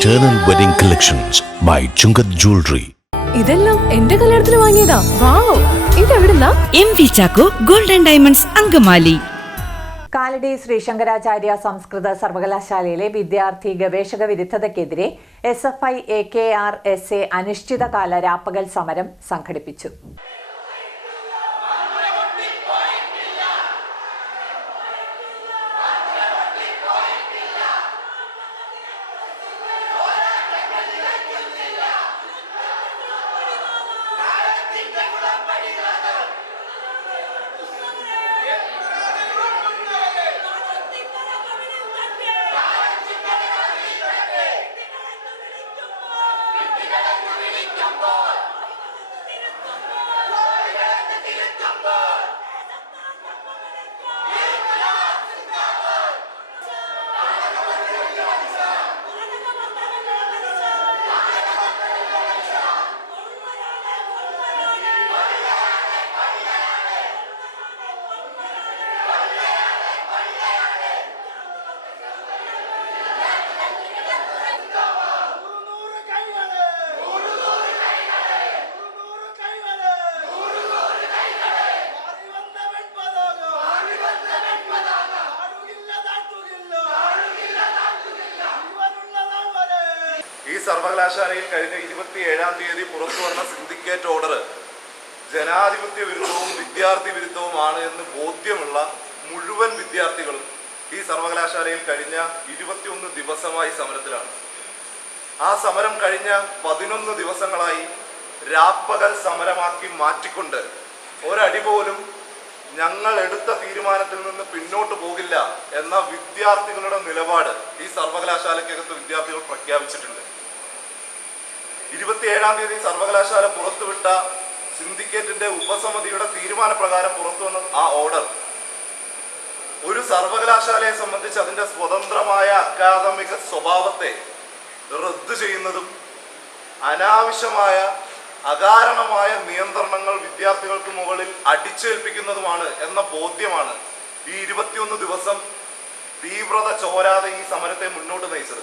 Eternal Wedding Collections by Chungat Jewelry. ഇതെല്ലാം എന്റെ കല്യാണത്തിന് വാങ്ങിയതാ. Wow. ഇതെവിടുന്നാ? M V Chacko golden diamonds Angamaly. Kalady Shri Shankaracharya സംസ്കൃത സർവകലാശാലയിലെ വിദ്യാർത്ഥി ഗവേഷക വിരുദ്ധതയ്ക്കെതിരെ S F I A K R S A അനിശ്ചിതകാല രാപ്പകൽ സമരം സംഘടിപ്പിച്ചു. സർവകലാശാലയിൽ കഴിഞ്ഞ ഇരുപത്തി ഏഴാം തീയതി പുറത്തു വന്ന സിൻഡിക്കേറ്റ് ഓർഡർ ജനാധിപത്യ വിരുദ്ധവും വിദ്യാർത്ഥി വിരുദ്ധവുമാണ് എന്ന് ബോധ്യമുള്ള മുഴുവൻ വിദ്യാർത്ഥികളും ഈ സർവകലാശാലയിൽ കഴിഞ്ഞ ഇരുപത്തിയൊന്ന് ദിവസമായി സമരത്തിലാണ്. ആ സമരം കഴിഞ്ഞ പതിനൊന്ന് ദിവസങ്ങളായി രാപ്പകൽ സമരമാക്കി മാറ്റിക്കൊണ്ട് ഒരടി പോലും ഞങ്ങൾ എടുത്ത തീരുമാനത്തിൽ നിന്ന് പിന്നോട്ട് പോകില്ല എന്ന വിദ്യാർത്ഥികളുടെ നിലപാട് ഈ സർവകലാശാലയ്ക്കകത്ത് വിദ്യാർത്ഥികൾ പ്രഖ്യാപിച്ചിട്ടുണ്ട്. ഇരുപത്തിയേഴാം തീയതി സർവകലാശാല പുറത്തുവിട്ട സിൻഡിക്കേറ്റിന്റെ ഉപസമിതിയുടെ തീരുമാനപ്രകാരം പുറത്തു വന്ന ആ ഓർഡർ. ഒരു സർവകലാശാലയെ സംബന്ധിച്ച് അതിന്റെ സ്വതന്ത്രമായ അക്കാദമിക സ്വഭാവത്തെ റദ്ദ് ചെയ്യുന്നതും അനാവശ്യമായ അകാരണമായ നിയന്ത്രണങ്ങൾ വിദ്യാർത്ഥികൾക്ക് മുകളിൽ അടിച്ചേൽപ്പിക്കുന്നതുമാണ് എന്ന ബോധ്യമാണ് ഈ ഇരുപത്തിയൊന്ന് ദിവസം തീവ്രത ചോരാതെ ഈ സമരത്തെ മുന്നോട്ട് നയിച്ചത്.